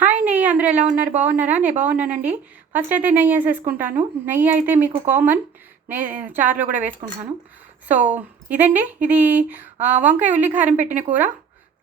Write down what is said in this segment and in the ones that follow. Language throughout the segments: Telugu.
హాయ్ అండి, అందరూ ఎలా ఉన్నారు? బాగున్నారా? నేను బాగున్నానండి. ఫస్ట్ అయితే నెయ్యి వేసేసుకుంటాను. నెయ్యి అయితే మీకు కామన్, నే చారులో కూడా వేసుకుంటాను. సో ఇదండి, ఇది వంకాయ ఉల్లికారం పెట్టిన కూర.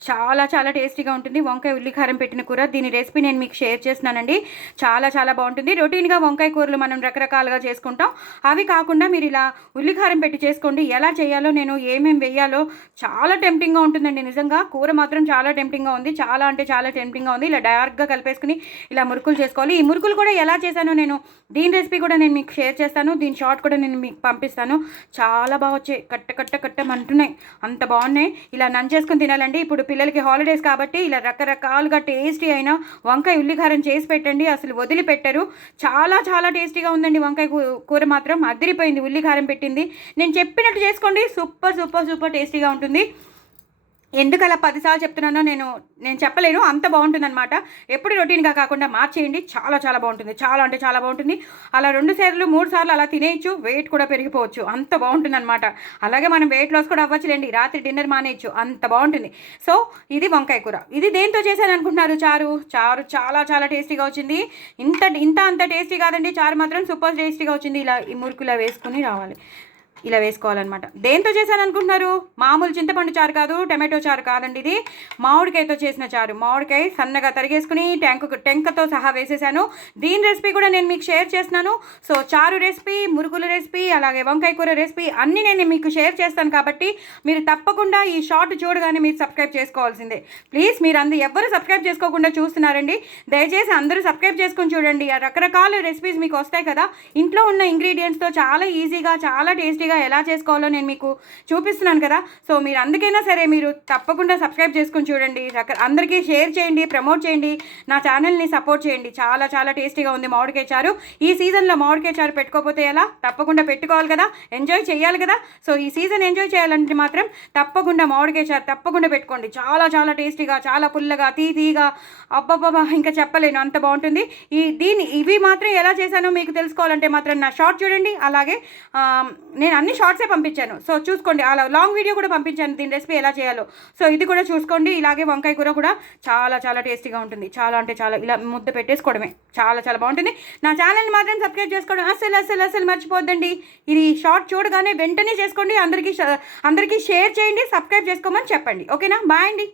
చాలా చాలా టేస్టీగా ఉంటుంది వంకాయ ఉల్లికారం పెట్టిన కూర. దీని రెసిపీ నేను మీకు షేర్ చేస్తున్నానండి. చాలా చాలా బాగుంటుంది. రొటీన్గా వంకాయ కూరలు మనం రకరకాలుగా చేసుకుంటాం. అవి కాకుండా మీరు ఇలా ఉల్లికారం పెట్టి చేసుకోండి. ఎలా చేయాలో, నేను ఏమేమి వేయాలో చాలా టెంప్టింగ్గా ఉంటుందండి. నిజంగా కూర మాత్రం చాలా టెంప్టింగ్గా ఉంది. చాలా అంటే చాలా టెంప్టింగ్గా ఉంది. ఇలా డైరెక్ట్గా కలిపేసుకుని ఇలా మురుకులు చేసుకోవాలి. ఈ మురుకులు కూడా ఎలా చేశానో నేను దీని రెసిపీ కూడా నేను మీకు షేర్ చేస్తాను. దీని షార్ట్ కూడా నేను మీకు పంపిస్తాను. చాలా బాగా వచ్చాయి, కట్ట కట్ట కట్టమంటున్నాయి, అంత బాగున్నాయి. ఇలా నంచేసుకుని తినాలండి. ఇప్పుడు పిల్లలకి హాలిడేస్ కాబట్టి ఇలా రకరకాలుగా టేస్టీ అయిన వంకాయ ఉల్లికారం చేసి పెట్టండి, అసలు వదిలిపెట్టరు. చాలా చాలా టేస్టీగా ఉందండి. వంకాయ కూర మాత్రం అదిరిపోయింది. ఉల్లికారం పెట్టింది నేను చెప్పినట్టు చేసుకోండి. సూపర్ సూపర్ సూపర్ టేస్టీగా ఉంటుంది. ఎందుకు అలా 10 సార్లు చెప్తున్నానో నేను చెప్పలేను, అంత బాగుంటుందన్నమాట. ఎప్పుడు రొటీన్గా కాకుండా మార్చేయండి. చాలా చాలా బాగుంటుంది. చాలా అంటే చాలా బాగుంటుంది. అలా 2 సార్లు 3 సార్లు అలా తినేయచ్చు. వెయిట్ కూడా పెరిగిపోవచ్చు, అంత బాగుంటుందన్నమాట. అలాగే మనం వెయిట్ లాస్ కూడా అవ్వచ్చులేండి. రాత్రి డిన్నర్ మానేయచ్చు, అంత బాగుంటుంది. సో ఇది వంకాయ కూర. ఇది దేంతో చేశాను అనుకుంటున్నారు? చారు చాలా చాలా టేస్టీగా వచ్చింది. అంత టేస్టీ కాదండి, చారు మాత్రం సూపర్ టేస్టీగా వచ్చింది. ఇలా ఈ మురుకులా వేసుకుని రావాలి, ఇలా వేసుకోవాలన్నమాట. దేంతో చేశాను అనుకుంటున్నారు? మామూలు చింతపండు చారు కాదు, టమాటో చారు కాదండి. ఇది మామిడికాయతో చేసిన చారు. మామిడికాయ సన్నగా తరిగేసుకుని టెంకతో సహా వేసేసాను. దీని రెసిపీ కూడా నేను మీకు షేర్ చేస్తున్నాను. సో చారు రెసిపీ, మురుగుల రెసిపీ, అలాగే వంకాయ కూర రెసిపీ అన్నీ నేను మీకు షేర్ చేస్తాను. కాబట్టి మీరు తప్పకుండా ఈ షార్ట్ చూడగానే మీరు సబ్స్క్రైబ్ చేసుకోవాల్సిందే. ప్లీజ్, మీరు ఎవరు సబ్స్క్రైబ్ చేసుకోకుండా చూస్తున్నారండి. దయచేసి అందరూ సబ్స్క్రైబ్ చేసుకొని చూడండి. రకరకాల రెసిపీస్ మీకు వస్తాయి కదా. ఇంట్లో ఉన్న ఇంగ్రీడియంట్స్తో చాలా ఈజీగా, చాలా టేస్టీగా ఎలా చేసుకోవాలో నేను మీకు చూపిస్తున్నాను కదా. సో మీరు అందుకైనా సరే మీరు తప్పకుండా సబ్స్క్రైబ్ చేసుకుని చూడండి. అందరికీ షేర్ చేయండి, ప్రమోట్ చేయండి, నా ఛానల్ని సపోర్ట్ చేయండి. చాలా చాలా టేస్టీగా ఉంది మామిడికాయ చారు. ఈ సీజన్లో మామిడికాయ చారు పెట్టుకోకపోతే ఎలా? తప్పకుండా పెట్టుకోవాలి కదా, ఎంజాయ్ చేయాలి కదా. సో ఈ సీజన్ ఎంజాయ్ చేయాలంటే మాత్రం తప్పకుండా మామిడికాయ చారు తప్పకుండా పెట్టుకోండి. చాలా చాలా టేస్టీగా, చాలా పుల్లగా, తీగా, అబ్బబ్బబ్బా ఇంకా చెప్పలేను, అంత బాగుంటుంది. ఇవి మాత్రం ఎలా చేశానో మీకు తెలుసుకోవాలంటే మాత్రం నా షార్ట్ చూడండి. అలాగే నేను అన్ని షార్ట్సే పంపించాను, సో చూసుకోండి. అలా లాంగ్ వీడియో కూడా పంపించాను దీని రెసిపీ ఎలా చేయాలో. సో ఇది కూడా చూసుకోండి. ఇలాగే వంకాయ కూర కూడా చాలా చాలా టేస్టీగా ఉంటుంది. చాలా అంటే చాలా, ఇలా ముద్ద పెట్టేసుకోవడమే, చాలా చాలా బాగుంటుంది. నా ఛానల్ని మాత్రం సబ్స్క్రైబ్ చేసుకోవడం అసలు మర్చిపోద్దండి. ఇది షార్ట్ చూడగానే వెంటనే చేసుకోండి. అందరికీ షేర్ చేయండి, సబ్స్క్రైబ్ చేసుకోమని చెప్పండి. ఓకేనా? బాయ్ అండి.